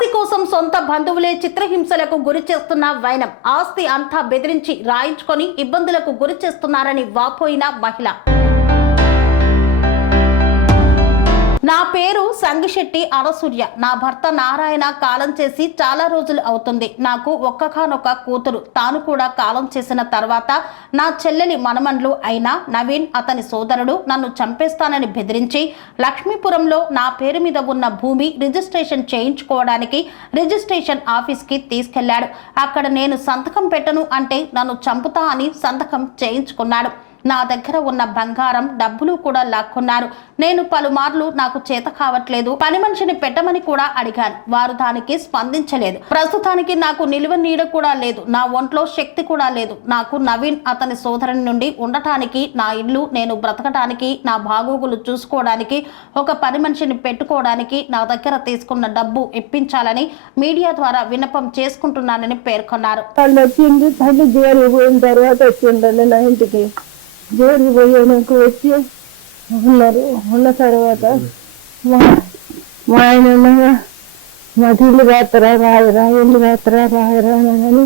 ఆస్తి కోసం సొంత బంధువులే చిత్రహింసలకు గురి చేస్తున్న వైనం. ఆస్తి అంతా బెదిరించి రాయించుకొని ఇబ్బందులకు గురి చేస్తున్నారని వాపోయిన మహిళ. నా పేరు సంగిశెట్టి అనసూయ. నా భర్త నారాయణ కాలం చేసి చాలా రోజులు అవుతుంది. నాకు ఒక్కగానొక్క కూతురు. తాను కూడా కాలం చేసిన తర్వాత నా చెల్లెలి మనమన్లు అయిన నవీన్ అతని సోదరుడు నన్ను చంపేస్తానని బెదిరించి లక్ష్మీపురంలో నా పేరు మీద ఉన్న భూమి రిజిస్ట్రేషన్ చేయించుకోవడానికి రిజిస్ట్రేషన్ ఆఫీస్కి తీసుకెళ్లాడు. అక్కడ నేను సంతకం పెట్టను అంటే నన్ను చంపుతా అని సంతకం చేయించుకున్నాడు. నా దగ్గర ఉన్న బంగారం డబ్బులు కూడా లాక్కున్నారు. నేను పలుమార్లు నాకు చేత కావట్లేదు, పని మనిషిని పెట్టమని కూడా అడిగాను. వారు దానికి స్పందించలేదు. ప్రస్తుతానికి నాకు నిలువ నీడ కూడా లేదు. నా ఒంట్లో శక్తి కూడా లేదు. నాకు నవీన్ అతని సోదరుని నుండి ఉండటానికి, నా ఇల్లు, నేను బ్రతకడానికి, నా బాగోగులు చూసుకోవడానికి ఒక పని మనిషిని పెట్టుకోవడానికి నా దగ్గర తీసుకున్న డబ్బు ఇప్పించాలని మీడియా ద్వారా విన్నపం చేసుకుంటున్నానని పేర్కొన్నారు. జోలికి పోయాక వచ్చి ఉన్నారు. ఉన్న తర్వాత మా ఆయన ఉండగా మాకు ఇల్లు రాత్రా రాయరా, ఇల్లు రాత్రా రాయరా అని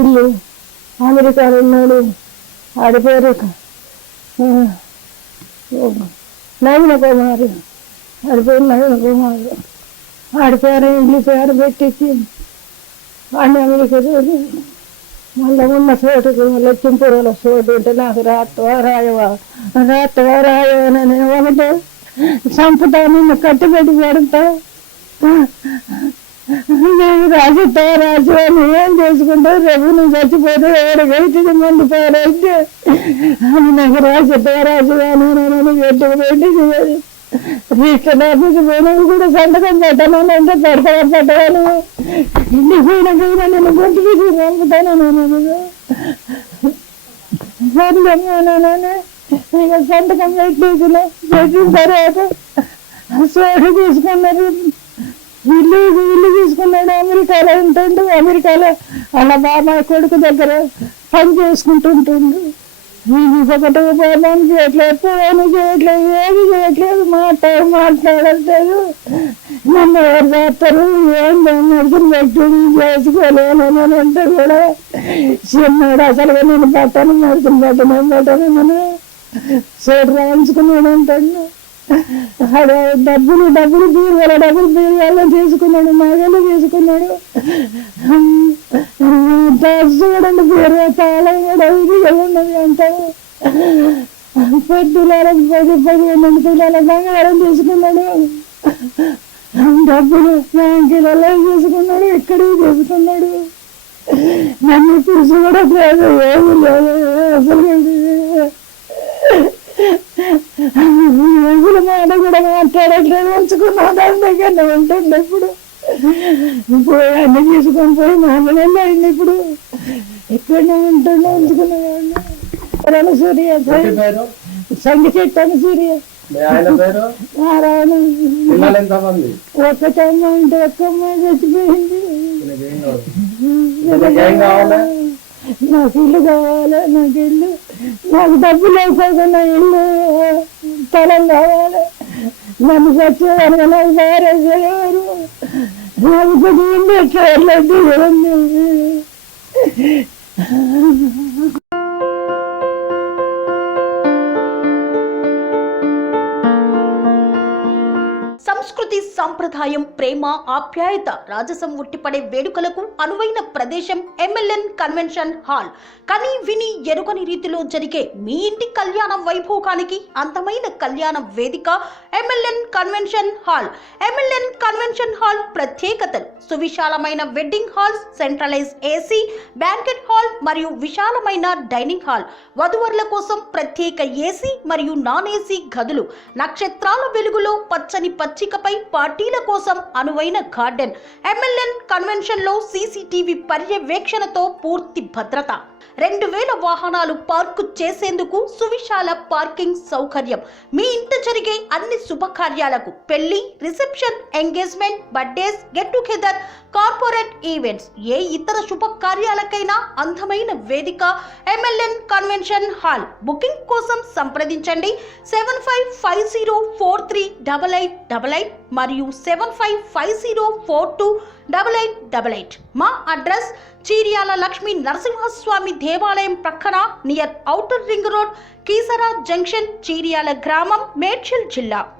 ఇల్లు అమెరికాలో ఉన్నాడు. ఆడి పేరు నవీన కుమారు, ఆడి పేరు నవీన కుమారు. ఆడి పేరు ఇల్లు పేరు పెట్టించి వాడిని అమెరికా రోజు మళ్ళీ ఉన్న చోటుకు లక్ష్మీపురంలో చోటు ఉంటే నాకు రాత్వా రాయవా నేను ఒకటే చంపుతా, నిన్ను కట్టుబెట్టి పెడతా, నేను రాజుతా రాజు అని ఏం చేసుకుంటా, రేపు నువ్వు చచ్చిపోతే ఎవరికైతే మంది పారైతే అని నాకు రాజుతా రాజు అని నేను పెట్టి రిజిస్టర్ ఆఫీస్ పోయినవి కూడా సంతకం పెట్టను అంటే పెట్టను, ఇంటికి పోయినా నేను గొంతు తీసి పంపుతాను. ఇక సంతకం పెట్టిన తర్వాత సోటు తీసుకున్నారు. ఇల్లు తీసుకున్నాడు. అమెరికాలో ఉంటుండు. అమెరికాలో అలా బాబాయ్ కొడుకు దగ్గర పని చేసుకుంటుంటుండు. ఒకటి పోదాం చేయట్లేదు, పోను చేయట్లేదు, ఏది చేయట్లేదు, మాట్లాడట్లేదు. నన్ను ఎవరు చేస్తారు, ఏం నడుచుని పెట్టి చేసుకోలేను అంటే కూడా చిన్నాడు. అసలు నేను పెట్టను, నడుచుని పెట్టను మనం చోటు రాయించుకున్నాడు అంటాడు. డబ్బులు బీరువాళ్ళ తీసుకున్నాడు, నగలు తీసుకున్నాడు. చూడండి బీరువా చాలా కూడా ఇది ఉన్నది అంట. 10 తులాల బంగారం తీసుకున్నాడు. డబ్బులు బ్యాంకులలో తీసుకున్నాడు, ఎక్కడికి తీసుకున్నాడు. నన్ను ఇప్పుడు చూడట్లేదు, ఏమి లేదు అసలు. ఊగుల మాట కూడా మాట్లాడట్లేదు, ఉంచుకున్నా దాని దగ్గర ఉంటుండే. ఇప్పుడు అన్ని తీసుకొని పోయి 4 నెలలు అయింది. ఇప్పుడు ఎక్కడనే ఉంటుండే, ఉంచుకున్నాడు. సూర్య సంగిశెట్టి అని సూర్య నారాయణ. ఒక్క అమ్మాయి ఒక్క అమ్మాయి చచ్చిపోయింది. నాకు ఇల్లు కావాలి, నాకు ఇల్లు, నాకు డబ్బు లేకపోతే నా ఇల్లు స్థలం కావాలి. నన్ను చచ్చేదానికి నాకు బారేసేవారు. నాకు కొద్ది ఇల్లు ఎట్లా వెళ్ళదు. సంస్కృతి, సంప్రదాయం, ప్రేమ, ఆప్యాయత, రాజసం ఉట్టిపడే వేడుకలకు అనువైన ప్రదేశం ఎంఎల్ఎన్ కన్వెన్షన్ హాల్. కని విని ఎరుగని రీతిలో జరిగే మీ ఇంటి కళ్యాణ వైభోగానికి అందమైన కళ్యాణ వేదిక MLN convention hall. MLN convention hall ప్రత్యేకతలు: సువిశాలమైన wedding halls, centralise AC, banquet hall మరియు విశాలమైన డైనింగ్ హాల్, వధువరుల కోసం ప్రత్యేక ఏసీ మరియు నాన్ ఏసీ గదులు, నక్షత్రాల వెలుగులో పచ్చని పచ్చికపై పార్టీల కోసం అనువైన గార్డెన్. ఎంఎల్ఎన్ కన్వెన్షన్ లో సీసీటీవీ పర్యవేక్షణతో పూర్తి భద్రత. 2000 వాహనాలు పార్కు చేసేందుకు సువిశాల పార్కింగ్ సౌకర్యం. మీ ఇంట జరిగే అన్ని శుభకార్యాలకు, పెళ్లి, reception, engagement, birthdays, get together, corporate events, ఏ ఇతర శుభకార్యాలకైనా అందమైన వేదిక ఎంఎల్ఎన్ కన్వెన్షన్ హాల్. బుకింగ్ కోసం సంప్రదించండి 7550438888 మరియు 7550428888. మా అడ్రస్ చీర్యాల లక్ష్మీ నరసింహస్వామి దేవాలయం ప్రక్కన near outer ring road, Keesara junction, Cheeryal గ్రామం, మేడ్చల్ జిల్లా.